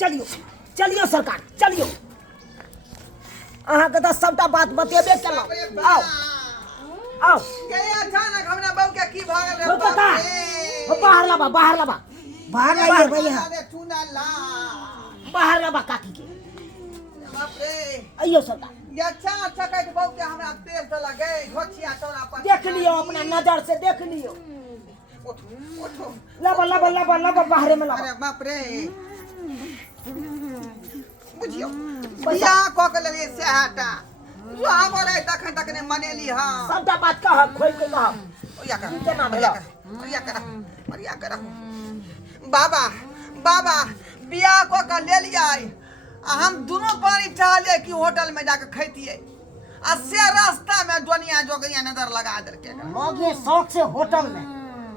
चलियो चलियो सरकार चलियो अहाँके तऽ सबटा बात बतेबे केलहुँ आओ आओ अचानक हमरा बहू के की भ गेल हो पता बाहर लाबा बाहर आइए भैया बाहर लाबा काकी के बाप रे आइयो सरकार अच्छा अच्छा कह बहू के हमरा तेल तो लगे घोचिया तोरा पर देख लियो अपना नजर से देख लियो उठो उठो लाबा बाहर में लाबा अरे बाप रे बुझियो बियाह क के लेलिए से हटा जो हमरे तखन तक ने मनेली हां सबटा बात कह खोल के कह ओया कर केना भेला ओया कर बाबा बाबा बियाह क के लेलिए हम दोनों पानी चाहले कि होटल में जाके खैतिए आ से रास्ता में दुनिया जोगिया नजर लगा देलके मौगे शौक से होटल में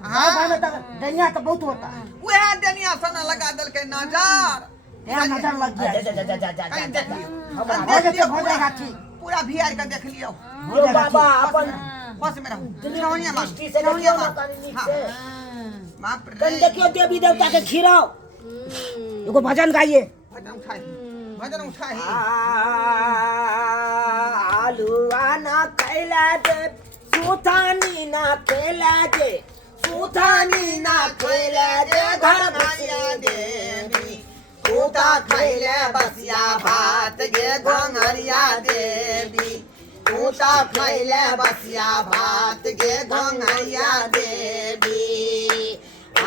हां भाई में तक दुनिया तो बहुत होता है वह दुनिया सना लगा देलके नजर क्या नजर लग गया जा देख लियो देख लियो हो जाएगा ठीक पूरा भियार के देख लियो जो बाबा अपन बस में रहूं चौनिया मार से देखियो ना कानी से बाप रे कल देखियो देवी देवता के खीराओ एगो भजन गाइए भजन उठाई आलूआ ना खैला दे सुथानी ना खेला दे सुथानी ना खेला दे घर भसिया देवी तूता खैले बसिया भात गे घोंघरिया देवी तूता खैले बसिया भात गे घोंघरिया देवी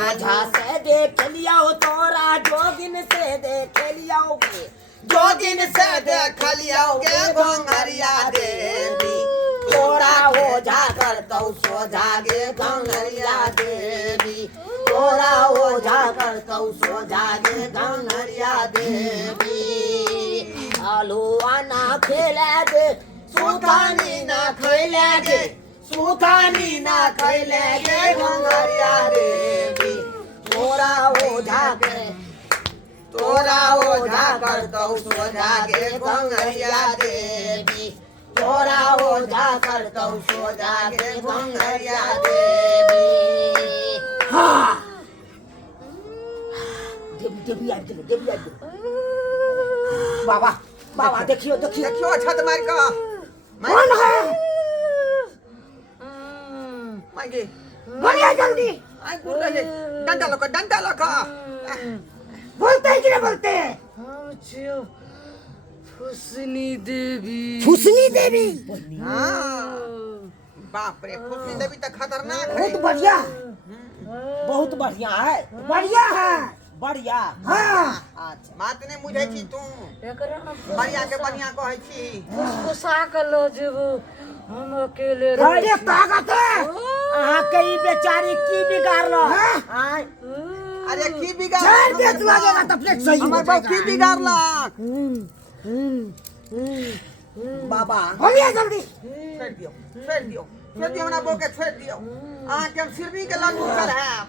आजा से देख लियो तोरा जोगिन से देख लियो जोगिन से देख लियो गे घोंघरिया देवी तोरा ओझा करतौ सोझा गे घोंघरिया देवी तोरा ओझा करतौ सोझा गे घोंघरिया देवी आलूआ ना खेला दे सुथानी ना खैले गे सुथानी ना खैले गे घोंघरिया देवी तोरा ओझा करतौ सोझा गे घोंघरिया देवी तोरा ओझा करतौ सोझा गे घोंघरिया देवी हाँ देवी आ गई बाबा देखियो छत मार का कौन है मांगे बोलिए जल्दी आई बोल रहे डंडा लगा बोलते हैं कि नहीं बोलते हैं हम छियो फुसनी देवी हाँ बाप रे फुसनी देवी तो खतरनाक है बहुत बढ़िया है बढ़िया हाँ अच्छा बात नहीं बुझे छी तू एकरा न बढ़िया के बढ़िया कहै छी फुसफुसा के लो जेबो हम अकेले अरे ताकत है अहाँ के ई बेचारी की बिगाड़लो आय अरे की बिगाड़ चल देख लगेगा तो प्लेट सही हमर बाप की बिगाड़लक बाबा बोलिए जल्दी छोड़ दियो हमरा बो के छोड़ दियो अहाँ के हम सिरनी के लड्डू चढ़ाब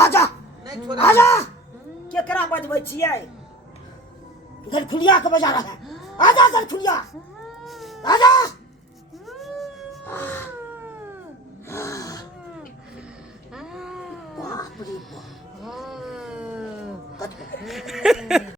आजा नहीं छोड़ आजा केकरा बजबै छियै गलखुलिया के बजा रहा है आजा गलखुलिया आजा बाप रे बाप